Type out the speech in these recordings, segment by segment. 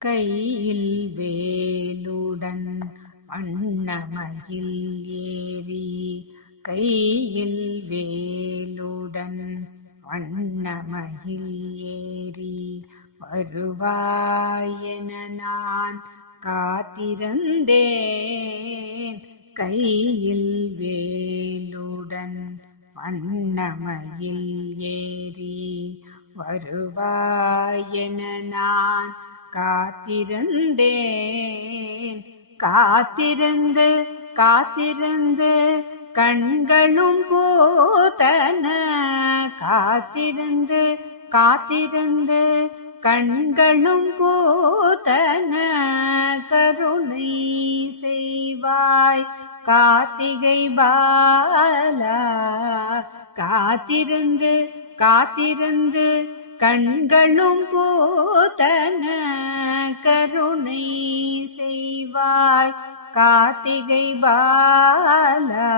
கையில் வேலுடன் வண்ணமயில் ஏறி கையில் வேலுடன் வண்ணமயில் ஏறி வருவாயென நான் காத்திருந்தேன். கையில் வேலுடன் வண்ணமயில் ஏறி வருவாயென நான் காத்திருந்தேன். காத்திருந்து காத்திருந்து கண்களும் பூத்தன. காத்திருந்து காத்திருந்து கண்களும் பூத்தன. கருணை செய்வாய் கார்த்திகை பாலா. காத்திருந்து காத்திருந்து கண்களும் பூத்தன. கருணை செய்வாய் கார்த்திகை பாலா.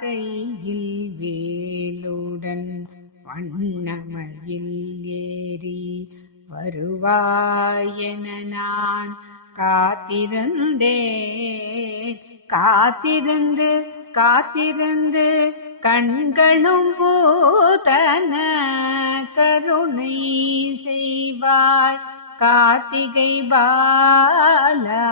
கையில் வேலுடன் வண்ணமயில் ஏறி வருவாயென நான் காத்திருந்தேன். காத்திருந்து காத்திருந்து கண்களும் பூத்தன. கருணை செய்வாய் கார்த்திகை பாலா.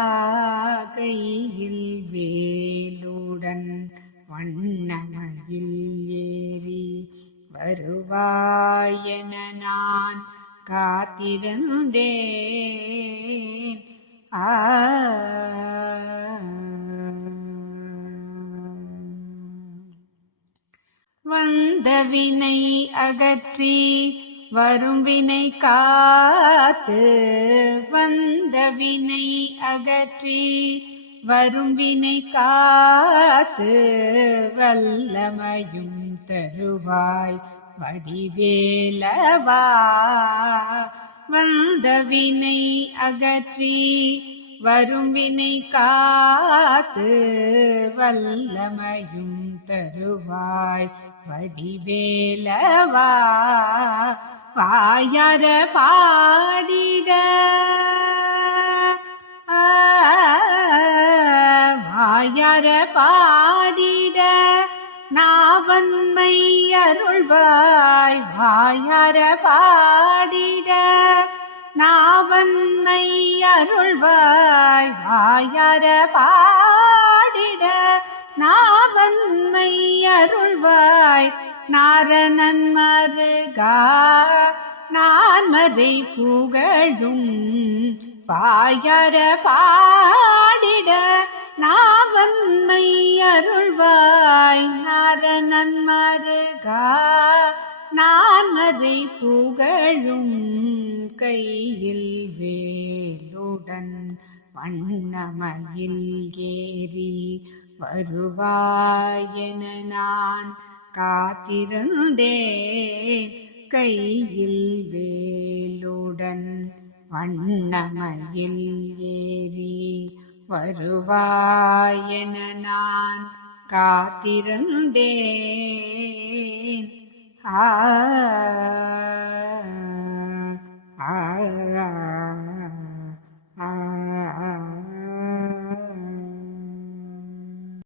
கையில் வேலுடன் வண்ணமயில் ஏறி வருவாயென நான் காத்திருந்தேன். வந்த வினை அகற்றி வரும் வினை காத்து. வந்த வினை அகற்றி வரும் வினை காத்து. வல்லமையும் தருவாய் வடிவேலவா. வந்த வினை அகற்றி வரும் வினை காத்து. வல்லமையும் தருவாய் வடிவேலவா. வாயார பாடிட வாயார பாடிட நாவன்மை அருள்வாய். வாயார பாடிட நாவன்மை அருள்வாய். வாயார பாடிட நாவன்மை அருள்வாய். நாரணன் மருகா நான் மறை புகழும். வாயார பாடிட நாவன்மை அருள்வாய். நாரணன் மருகா நான் மறை புகழும். கையில் வேலுடன் வண்ணமயில் ஏறி வருவாயென நான் காத்திருந்தேன். கையில் வேலுடன் வண்ணமயில் ஏறி வருவாயென நான் காத்திருந்தேன்.